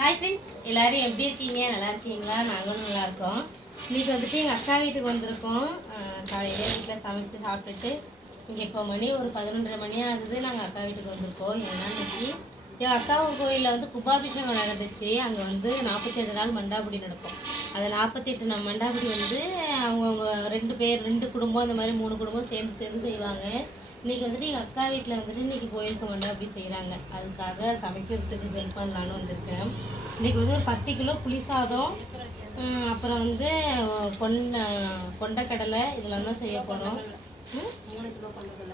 Hi friends, எல்லாரும் எப்படி இருக்கீங்க? நல்லா இருக்கீங்களா? நாங்களும் நல்லா இருக்கோம். இன்னைக்கு வந்துட்டு எங்கள் அக்கா வீட்டுக்கு வந்திருக்கோம். காலையிலே வீட்டில் சமைச்சு சாப்பிட்டுட்டு இங்கே இப்போ மணி ஒரு 11:30 மணி ஆகுது. நாங்கள் அக்கா வீட்டுக்கு வந்திருக்கோம். ஏன்னா இன்னைக்கு என் அக்காவும் கோயிலில் வந்து கும்பாபிஷேகம் நடந்துச்சு. அங்கே வந்து 48 நாள் மண்டாபடி நடக்கும். அந்த 48 நாள் மண்டாபடி வந்து அவங்கவுங்க 2 குடும்பம், அந்த மாதிரி 3 குடும்பம் சேர்ந்து செய்வாங்க. இன்னைக்கு வந்துட்டு எங்கள் அக்கா வீட்டில் வந்துட்டு இன்னைக்கு கோயிலுக்கு மண்டாபடி செய்கிறாங்க. அதுக்காக சமைக்கிறதுக்கு ஹெல்ப் பண்ணலான்னு வந்திருக்கேன். இன்னைக்கு வந்து ஒரு 10 கிலோ புளி சாதம், அப்புறம் வந்து கொண்டக்கடலை இதெல்லாம் தான் செய்ய போகிறோம்.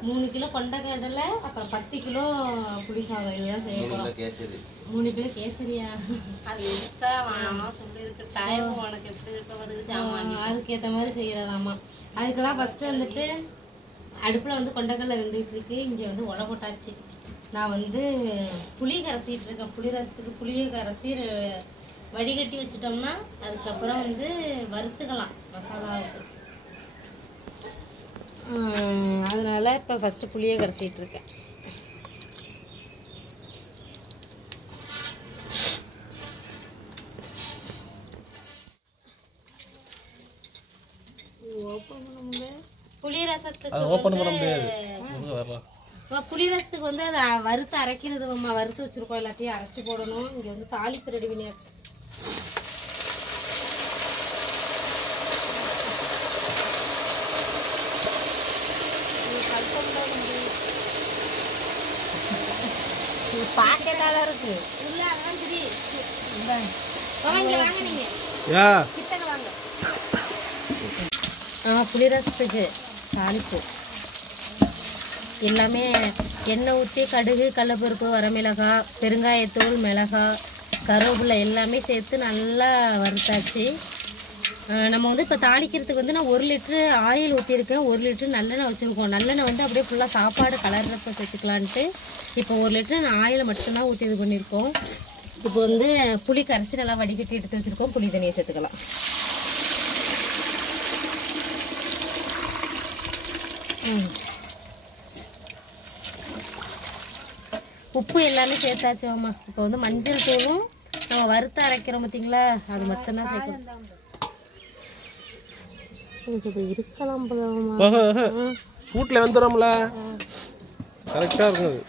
3 கிலோ கொண்டக்கடலை, அப்புறம் 10 கிலோ புளி சாதம் இதெல்லாம் செய்ய போகிறோம். 3 கிலோ கேசரியா? அது எக்ஸ்ட்ரா சொல்லியிருக்கு. டைம் உனக்கு எப்படி இருக்க வருது, அதுக்கேற்ற மாதிரி செய்கிறதாம்மா. அதுக்கு தான் ஃபஸ்ட்டு வந்துட்டு அடுப்பில் வந்து கொண்டக்கடலை வெந்துகிட்டு இருக்கு. இங்கே வந்து உலை போட்டாச்சு. நான் வந்து புளி கரைச்சிட்டு இருக்கேன். புளி ரசத்துக்கு புளியை கரைச்சி வடிகட்டி வச்சுட்டோம்னா அதுக்கப்புறம் வந்து வறுத்துக்கலாம் மசாலாவுக்கு. அதனால இப்போ ஃபஸ்ட்டு புளியை கரைச்சிட்டு இருக்கேன். புளி ரசத்துக்கு வந்து அதை வறுத்து அரைக்கிறது. வறுத்து வச்சிருக்கோம், எல்லாத்தையும் அரைச்சி போடணும். இங்கே வந்து தாளிப்பு ரெடி பண்ணியாச்சு. பாக்கெட்டால இருக்கு உள்ள. அதான் சரி, வாங்க நீங்க கிட்டக்க வாங்க. புளி ரசத்துக்கு தாளிப்பு எல்லாமே எண்ணெய் ஊற்றி கடுகு, கடலைப்பருப்பு, வரமிளகாய், பெருங்காயத்தூள், மிளகாய், கருவேப்பிலை எல்லாமே சேர்த்து நல்லா வறுத்தாச்சு. நம்ம வந்து இப்போ தாளிக்கிறதுக்கு வந்து நான் 1 லிட்ரு ஆயில் ஊற்றிருக்கேன். 1 லிட்ரு நல்லெண்ணெய் வச்சுருக்கோம். நல்லெண்ணெய் வந்து அப்படியே ஃபுல்லாக சாப்பாடு கலர்றப்ப சேர்த்துக்கலான்ட்டு இப்போ 1 லிட்ரு நான் ஆயிலை மட்டும்தான் ஊற்றி இது பண்ணியிருக்கோம். இப்போ வந்து புளி கரைச்சி நல்லா வடிகட்டி எடுத்து வச்சுருக்கோம். புளி தண்ணியை சேர்த்துக்கலாம். உப்பு எல்லாமே சேர்த்தாச்சு அம்மா. இப்போ வந்து மஞ்சள் தூளும் நம்ம வறுத்து அரைக்கிறோம் பார்த்தீங்களா, அது மட்டும்தான் சேர்க்கணும். இருக்கலாம் வீட்டில் வந்துடும்ல, கரெக்டாக இருக்கும்.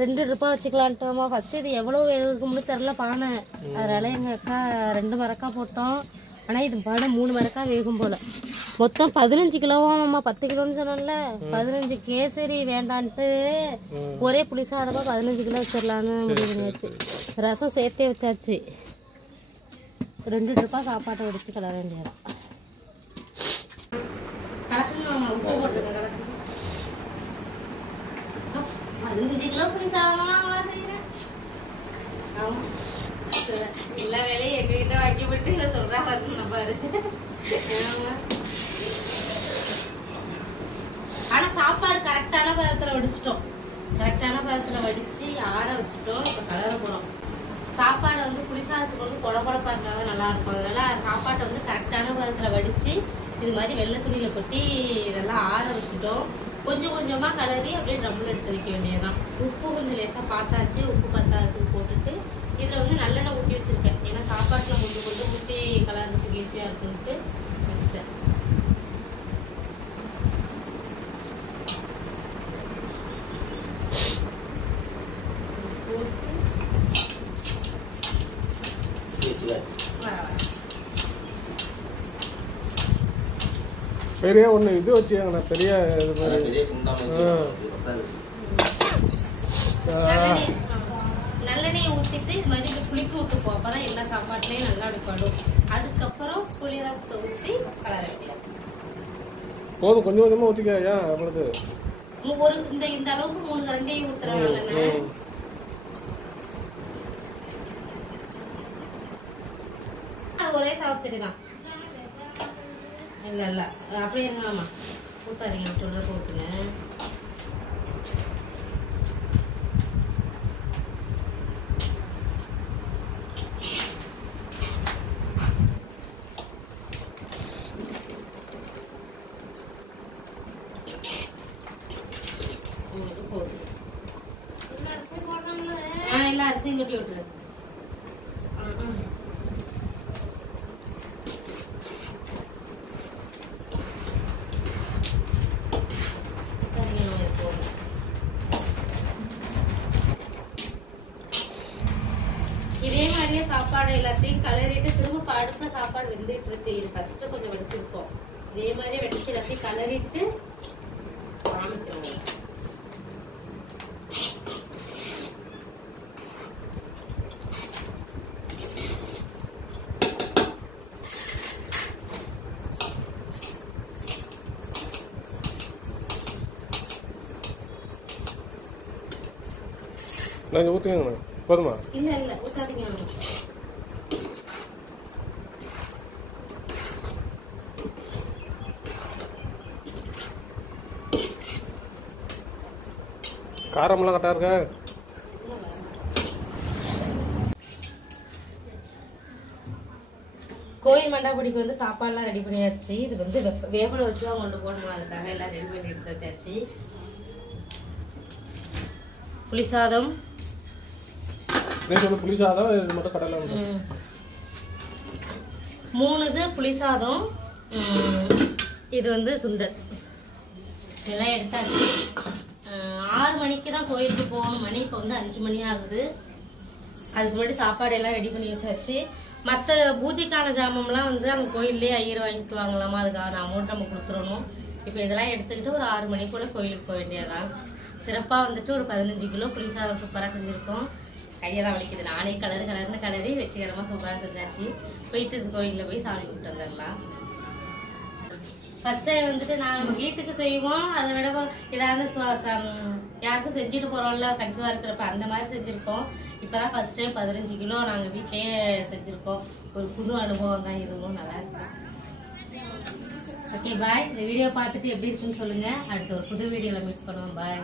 2 ரூபாய் வச்சுக்கலான்ட்டோம்மா. ஃபஸ்ட்டு இது எவ்வளோ வேணும்னு தெரில பானை. அதனால் எங்கள் அக்கா 2 மரக்கா போட்டோம். ஆனால் இது பானை 3 மரக்கா வேகும் போல். மொத்தம் 15 கிலோவாம்மா. 10 கிலோன்னு சொன்னோம்ல, 15 கேசரி வேண்டான்ட்டு ஒரே புளிசாதமாக 15 கிலோ வச்சிடலான்னு முடிவு பண்ணியாச்சு. ரசம் சேர்த்தே வச்சாச்சு. 2 ரூபாய் சாப்பாட்டை வடித்து கலர வேண்டியது. உப்பு போட்டுருக்கேன். 15 கிலோ புளி சாதம்லாம் செய்யறேன். எல்லா வேலையும் எங்ககிட்ட வைக்கப்பட்டு இல்லை சொல்றா வரணும் பாரு. ஆனா சாப்பாடு கரெக்டான பதத்துல வடிச்சிட்டோம். கரெக்டான பதத்துல வடிச்சு ஆற வச்சுட்டோம். இப்ப கலர போறோம். சாப்பாடு வந்து புளிசாதத்துக்கு வந்து கொழப்பா இருந்தாதான் நல்லா இருக்கும். அதனால சாப்பாட்டை வந்து கரெக்டான பதத்துல வடிச்சு இது மாதிரி வெள்ளை துணியில கொட்டி நல்லா ஆற வச்சுட்டோம். கொஞ்சம் கொஞ்சமா கலரி அப்படியே ட்ரம்ல எடுத்து வைக்க வேண்டியதுதான். உப்பு கொஞ்சம் லேசா பார்த்தாச்சு. உப்பு பத்தாததுக்கு போட்டுட்டு இதுல வந்து நல்லெண்ணெய் ஊற்றி வச்சிருக்கேன். ஏன்னா சாப்பாட்டுல கொஞ்சம் ஊற்றி கலர்றதுக்கு ஈஸியா இருக்குன்ட்டு வச்சுட்டேன். பெரிய ஒன்று இது வச்சுக்கோங்கண்ணா, பெரிய இது மாதிரி நல்லெண்ணெயை ஊற்றிட்டு இது மாதிரி புளிக்க விட்டுப்போம். அப்போதான் எல்லா சாப்பாட்டுலேயும் நல்லா அடிப்படும். அதுக்கப்புறம் புளி ரசத்தை ஊற்றி கலர வேண்டியது. போதும், கொஞ்சம் கொஞ்சமாக ஊற்றிக்க. ஏன் அவ்வளவு ஒரு இந்த அளவுக்கு 3 கரண்டியை ஊற்றுறாங்கல்ல. ஒரே சாப்பிட்டு தான் இல்லை அப்படியே இருந்தாமா ஊத்தாதீங்க. சொல்ற போக்குங்க. போதும். அரிசியும் கொட்டி விட்டுரு. இதே மாதிரியே சாப்பாடு எல்லாத்தையும் கலரிட்டு திரும்ப அடுப்புல சாப்பாடு வெந்துட்டு இருக்கு. இது ஃபர்ஸ்ட் கொஞ்சம் வெடிச்சிருப்போம். இதே மாதிரி வெடிச்சு எல்லாத்தையும் கலரிட்டு காமிக்கிறோம். நான் ஊற்றுங்க போதுமா? இல்ல இல்ல ஊத்தாதீங்க. காரமெல்லாம் கரெக்டாக இருக்கா? கோயில் மண்டாபடிக்கு வந்து சாப்பாடுலாம் ரெடி பண்ணியாச்சு. இது வந்து வேப்பலை வச்சு தான் கொண்டு போகணும். அதுக்காக எல்லாம் ரெடி பண்ணி எடுத்து வச்சாச்சு. புளிசாதம், புளிசாதம், இது மட்டும் கடலை 3 புளிசாதம், இது வந்து சுண்டல் எல்லாம் எடுத்தாச்சு. 6 மணிக்கு தான் கோயிலுக்கு போகணும். மணி இப்போ வந்து 5 மணி ஆகுது. அதுக்கு முன்னாடி சாப்பாடு எல்லாம் ரெடி பண்ணி வச்சாச்சு. மற்ற பூஜைக்கான ஜாமம்லாம் வந்து அங்கே கோயிலே ஐயர் வாங்கிக்குவாங்களாமா. அதுக்கான அமௌண்ட் நம்ம கொடுத்துடணும். இப்போ இதெல்லாம் எடுத்துக்கிட்டு ஒரு 6 மணி போல் கோயிலுக்கு போக வேண்டியதான். சிறப்பாக வந்துட்டு ஒரு 15 கிலோ புளிசாதம் சூப்பராக செஞ்சுருக்கோம். கையெல்லாம் வலிக்குது. நானே கலர்னு கலரி வெற்றிகரமாக சூப்பராக செஞ்சாச்சு. போயிட்டு கோயிலில் போய் சாமி கூப்பிட்டு வந்துடலாம். ஃபர்ஸ்ட் டைம் வந்துட்டு நம்ம வீட்டுக்கு செய்வோம். அதை விட ஏதாவது யாருக்கும் செஞ்சுட்டு போகிறோம்ல கன்சீவாக இருக்கிறப்ப அந்த மாதிரி செஞ்சுருக்கோம். இப்போ தான் ஃபர்ஸ்ட் டைம் 15 கிலோ நாங்கள் வீட்டிலேயே செஞ்சுருக்கோம். ஒரு புது அனுபவம் தான் இதுவும். நல்லா இருக்கும். Okay bye. இந்த வீடியோ பார்த்துட்டு எப்படி இருக்குன்னு சொல்லுங்கள். அடுத்த ஒரு புது வீடியோவில் மீட் பண்ணுவோம். பாய்.